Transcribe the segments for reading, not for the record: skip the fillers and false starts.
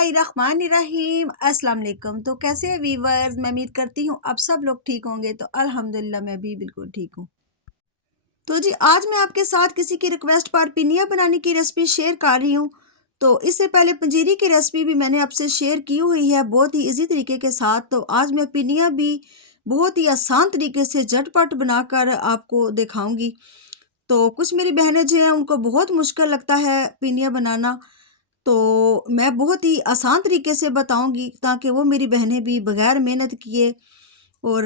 बिस्मिल्लाहिर्रहमानिर्रहीम अस्सलाम वालेकुम। तो कैसे हैं वीवर्स, मैं उम्मीद करती हूँ अब सब लोग ठीक होंगे। तो अल्हम्दुलिल्लाह मैं भी बिल्कुल ठीक हूँ। तो जी आज मैं आपके साथ किसी की रिक्वेस्ट पर पिनिया बनाने की रेसिपी शेयर कर रही हूँ। तो इससे पहले पंजीरी की रेसिपी भी मैंने आपसे शेयर की हुई है बहुत ही इजी तरीके के साथ। तो आज मैं पिनिया भी बहुत ही आसान तरीके से झटपट बनाकर आपको दिखाऊंगी। तो कुछ मेरी बहनें जो हैं उनको बहुत मुश्किल लगता है पिनिया बनाना, तो मैं बहुत ही आसान तरीके से बताऊंगी ताकि वो मेरी बहनें भी बगैर मेहनत किए और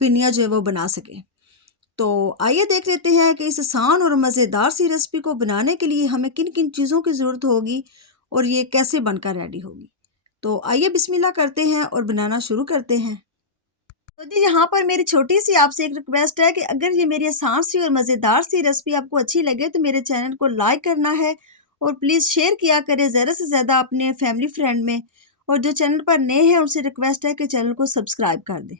पिनिया जो है वो बना सकें। तो आइए देख लेते हैं कि इस आसान और मज़ेदार सी रेसिपी को बनाने के लिए हमें किन किन चीज़ों की ज़रूरत होगी और ये कैसे बनकर रेडी होगी। तो आइए बिस्मिल्लाह करते हैं और बनाना शुरू करते हैं। तो जी यहाँ पर मेरी छोटी सी आपसे एक रिक्वेस्ट है कि अगर ये मेरी आसान सी और मज़ेदार सी रेसिपी आपको अच्छी लगे तो मेरे चैनल को लाइक करना है और प्लीज़ शेयर किया करें ज़्यादा से ज़्यादा अपने फैमिली फ्रेंड में। और जो चैनल पर नए हैं उनसे रिक्वेस्ट है कि चैनल को सब्सक्राइब कर दें।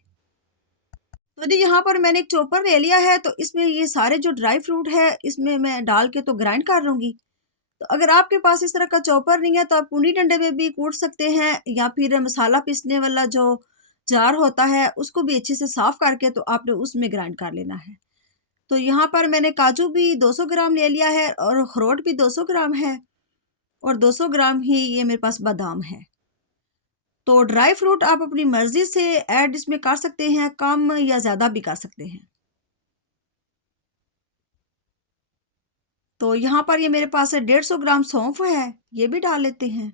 तो जी यहाँ पर मैंने एक चॉपर ले लिया है, तो इसमें ये सारे जो ड्राई फ्रूट है इसमें मैं डाल के तो ग्राइंड कर लूँगी। तो अगर आपके पास इस तरह का चॉपर नहीं है तो आप कूटी डंडे में भी कूट सकते हैं, या फिर मसाला पीसने वाला जो जार होता है उसको भी अच्छे से साफ करके तो आपने उसमें ग्राइंड कर लेना है। तो यहाँ पर मैंने काजू भी 200 ग्राम ले लिया है और अखरोट भी 200 ग्राम है और 200 ग्राम ही ये मेरे पास बादाम है। तो ड्राई फ्रूट आप अपनी मर्जी से ऐड इसमें कर सकते हैं, कम या ज़्यादा भी कर सकते हैं। तो यहाँ पर ये मेरे पास 150 ग्राम सौंफ है, ये भी डाल लेते हैं।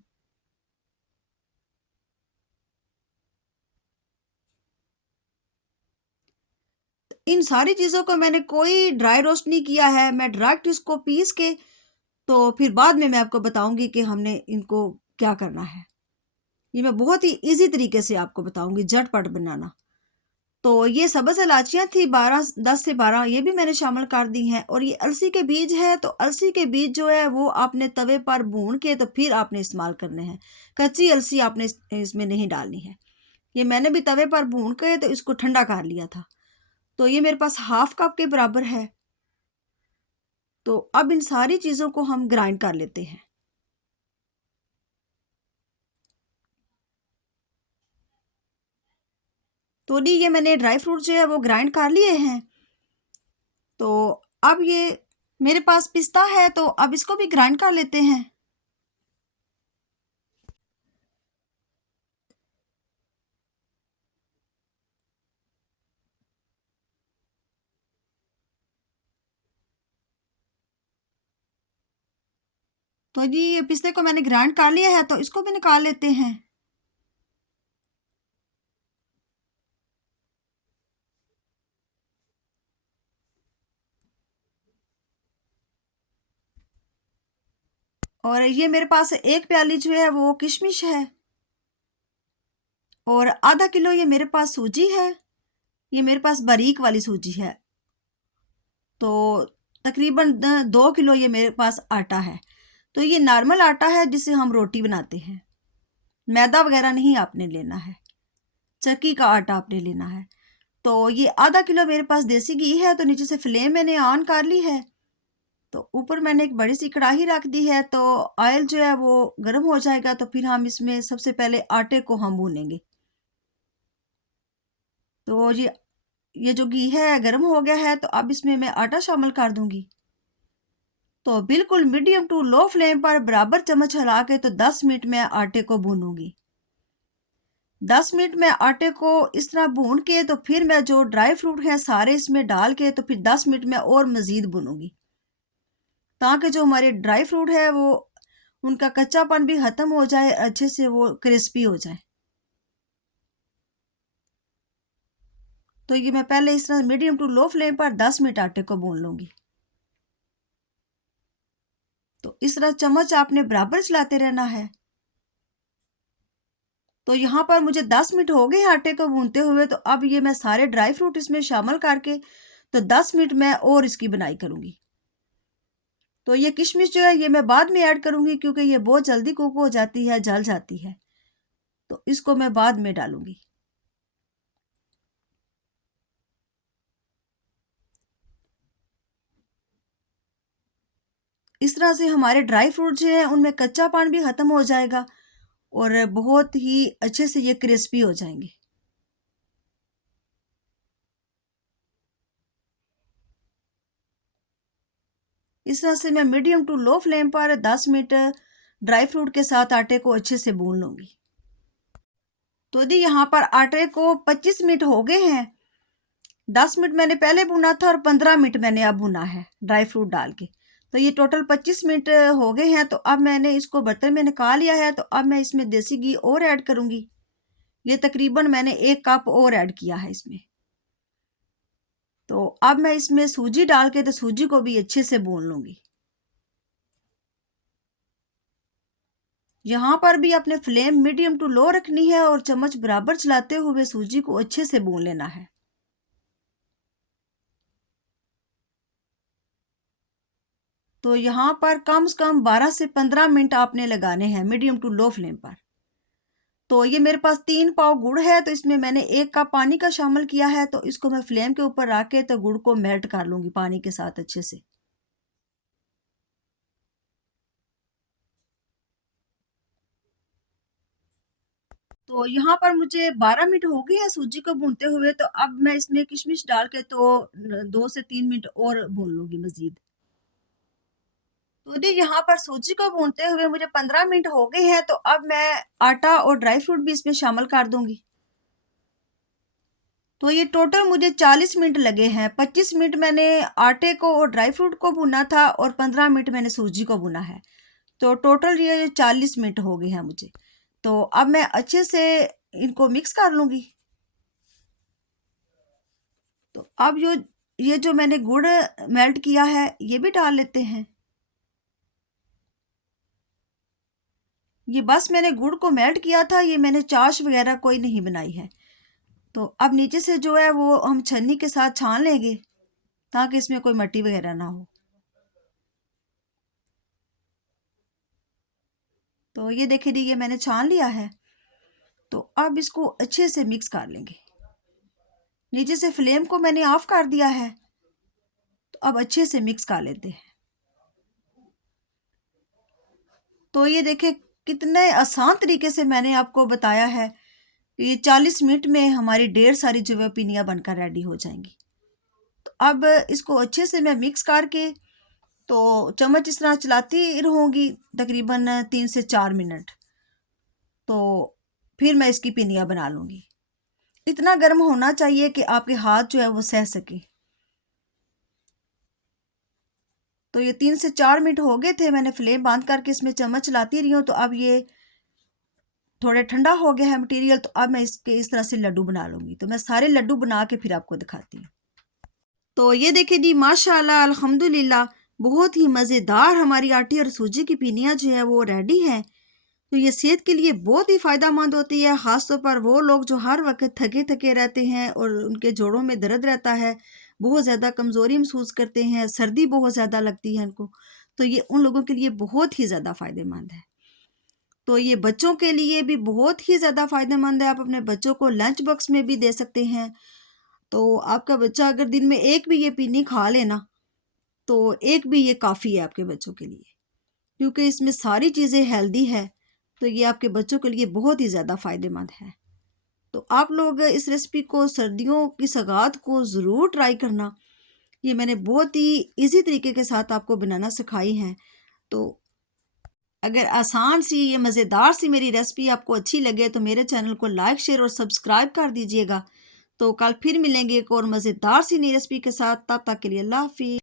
इन सारी चीज़ों को मैंने कोई ड्राई रोस्ट नहीं किया है, मैं डायरेक्ट इसको पीस के तो फिर बाद में मैं आपको बताऊंगी कि हमने इनको क्या करना है। ये मैं बहुत ही इजी तरीके से आपको बताऊंगी झटपट बनाना। तो ये सब्ज़ इलायचियाँ थी 12 10 से 12, ये भी मैंने शामिल कर दी हैं। और ये अलसी के बीज है, तो अलसी के बीज जो है वो आपने तवे पर भून के तो फिर आपने इस्तेमाल करने हैं। कच्ची अलसी आपने इसमें नहीं डालनी है। ये मैंने भी तवे पर भून के तो इसको ठंडा कर लिया था। तो ये मेरे पास हाफ कप के बराबर है। तो अब इन सारी चीज़ों को हम ग्राइंड कर लेते हैं। तो नहीं, ये मैंने ड्राई फ्रूट जो है वो ग्राइंड कर लिए हैं। तो अब ये मेरे पास पिस्ता है, तो अब इसको भी ग्राइंड कर लेते हैं। तो जी ये पिस्ते को मैंने ग्राइंड कर लिया है, तो इसको भी निकाल लेते हैं। और ये मेरे पास एक प्याली जो है वो किशमिश है और आधा किलो ये मेरे पास सूजी है। ये मेरे पास बारीक वाली सूजी है। तो तकरीबन 2 किलो ये मेरे पास आटा है। तो ये नॉर्मल आटा है जिससे हम रोटी बनाते हैं, मैदा वगैरह नहीं आपने लेना है, चक्की का आटा आपने लेना है। तो ये आधा किलो मेरे पास देसी घी है, तो नीचे से फ्लेम मैंने ऑन कर ली है। तो ऊपर मैंने एक बड़ी सी कढ़ाई रख दी है। तो ऑयल जो है वो गर्म हो जाएगा तो फिर हम इसमें सबसे पहले आटे को हम भूनेंगे। तो ये जो घी है गर्म हो गया है, तो अब इसमें मैं आटा शामिल कर दूंगी। तो बिल्कुल मीडियम टू लो फ्लेम पर बराबर चम्मच हिला के तो 10 मिनट में आटे को भूनूंगी। 10 मिनट में आटे को इस तरह भून के तो फिर मैं जो ड्राई फ्रूट है सारे इसमें डाल के तो फिर 10 मिनट में और मज़ीद भूनूंगी, ताकि जो हमारे ड्राई फ्रूट है वो उनका कच्चापन भी ख़त्म हो जाए, अच्छे से वो क्रिस्पी हो जाए। तो ये मैं पहले इस तरह मीडियम टू लो फ्लेम पर 10 मिनट आटे को भून लूँगी। तो इस तरह चम्मच आपने बराबर चलाते रहना है। तो यहाँ पर मुझे 10 मिनट हो गए आटे को भूनते हुए। तो अब ये मैं सारे ड्राई फ्रूट इसमें शामिल करके तो 10 मिनट में और इसकी बनाई करूँगी। तो ये किशमिश जो है ये मैं बाद में ऐड करूँगी क्योंकि ये बहुत जल्दी कुक हो जाती है, जल जाती है। तो इसको मैं बाद में डालूँगी। इस तरह से हमारे ड्राई फ्रूट जो है उनमें कच्चापन भी ख़त्म हो जाएगा और बहुत ही अच्छे से ये क्रिस्पी हो जाएंगे। इस तरह से मैं मीडियम टू लो फ्लेम पर 10 मिनट ड्राई फ्रूट के साथ आटे को अच्छे से भून लूँगी। तो दी यहाँ पर आटे को 25 मिनट हो गए हैं। 10 मिनट मैंने पहले भुना था और 15 मिनट मैंने अब भुना है ड्राई फ्रूट डाल के। तो ये टोटल 25 मिनट हो गए हैं। तो अब मैंने इसको बर्तन में निकाल लिया है। तो अब मैं इसमें देसी घी और ऐड करूँगी। ये तकरीबन मैंने 1 कप और ऐड किया है इसमें। तो अब मैं इसमें सूजी डाल के तो सूजी को भी अच्छे से भून लूँगी। यहाँ पर भी अपने फ्लेम मीडियम टू लो रखनी है और चम्मच बराबर चलाते हुए सूजी को अच्छे से भून लेना है। तो यहाँ पर कम से कम 12 से 15 मिनट आपने लगाने हैं मीडियम टू लो फ्लेम पर। तो ये मेरे पास 3 पाव गुड़ है। तो इसमें मैंने 1 कप पानी का शामिल किया है। तो इसको मैं फ्लेम के ऊपर रख के तो गुड़ को मेल्ट कर लूँगी पानी के साथ अच्छे से। तो यहाँ पर मुझे 12 मिनट हो गए हैं सूजी को भूनते हुए। तो अब मैं इसमें किशमिश डाल के तो 2 से 3 मिनट और भून लूँगी मज़ीद। तो दी यहाँ पर सूजी को भूनते हुए मुझे 15 मिनट हो गए हैं। तो अब मैं आटा और ड्राई फ्रूट भी इसमें शामिल कर दूंगी। तो ये टोटल मुझे 40 मिनट लगे हैं। 25 मिनट मैंने आटे को और ड्राई फ्रूट को भुना था और 15 मिनट मैंने सूजी को भुना है। तो टोटल ये 40 मिनट हो गए हैं मुझे। तो अब मैं अच्छे से इनको मिक्स कर लूँगी। तो अब ये जो मैंने गुड़ मेल्ट किया है ये भी डाल लेते हैं। ये बस मैंने गुड़ को मेल्ट किया था। ये मैंने चाश वगैरह कोई नहीं बनाई है। तो अब नीचे से जो है वो हम छन्नी के साथ छान लेंगे ताकि इसमें कोई मट्टी वगैरह ना हो। तो ये देखिए ये मैंने छान लिया है। तो अब इसको अच्छे से मिक्स कर लेंगे। नीचे से फ्लेम को मैंने ऑफ कर दिया है। तो अब अच्छे से मिक्स कर लेते हैं। तो ये देखिए कितने आसान तरीके से मैंने आपको बताया है कि ये 40 मिनट में हमारी ढेर सारी जो है पिनिया बनकर रेडी हो जाएंगी। तो अब इसको अच्छे से मैं मिक्स करके तो चम्मच इस तरह चलाती रहूँगी तकरीबन 3 से 4 मिनट। तो फिर मैं इसकी पिनिया बना लूँगी। इतना गर्म होना चाहिए कि आपके हाथ जो है वो सह सके। तो ये 3 से 4 मिनट हो गए थे। मैंने फ्लेम बंद करके इसमें चम्मच चलाती रही हूँ। तो अब ये थोड़े ठंडा हो गया है मटेरियल। तो अब मैं इसके इस तरह से लड्डू बना लूँगी। तो मैं सारे लड्डू बना के फिर आपको दिखाती हूँ। तो ये देखिए जी माशाल्लाह अल्हम्दुलिल्लाह बहुत ही मज़ेदार हमारी आटे और सूजी की पिनिया जो है वो रेडी है। तो ये सेहत के लिए बहुत ही फ़ायदेमंद होती है। ख़ासतौर पर वो लोग जो हर वक्त थके थके रहते हैं और उनके जोड़ों में दर्द रहता है, बहुत ज़्यादा कमज़ोरी महसूस करते हैं, सर्दी बहुत ज़्यादा लगती है उनको। तो ये उन लोगों के लिए बहुत ही ज़्यादा फ़ायदेमंद है। तो ये बच्चों के लिए भी बहुत ही ज़्यादा फ़ायदेमंद है। आप अपने बच्चों को लंच बॉक्स में भी दे सकते हैं। तो आपका बच्चा अगर दिन में एक भी ये पीनी खा लेना तो एक भी ये काफ़ी है आपके बच्चों के लिए, क्योंकि इसमें सारी चीज़ें हेल्दी है। तो ये आपके बच्चों के लिए बहुत ही ज़्यादा फ़ायदेमंद है। तो आप लोग इस रेसिपी को सर्दियों की सौगात को ज़रूर ट्राई करना। ये मैंने बहुत ही इजी तरीके के साथ आपको बनाना सिखाई है। तो अगर आसान सी ये मज़ेदार सी मेरी रेसिपी आपको अच्छी लगे तो मेरे चैनल को लाइक शेयर और सब्सक्राइब कर दीजिएगा। तो कल फिर मिलेंगे एक और मज़ेदार सी नई रेसिपी के साथ। तब तक के लिए अल्लाह हाफिज़।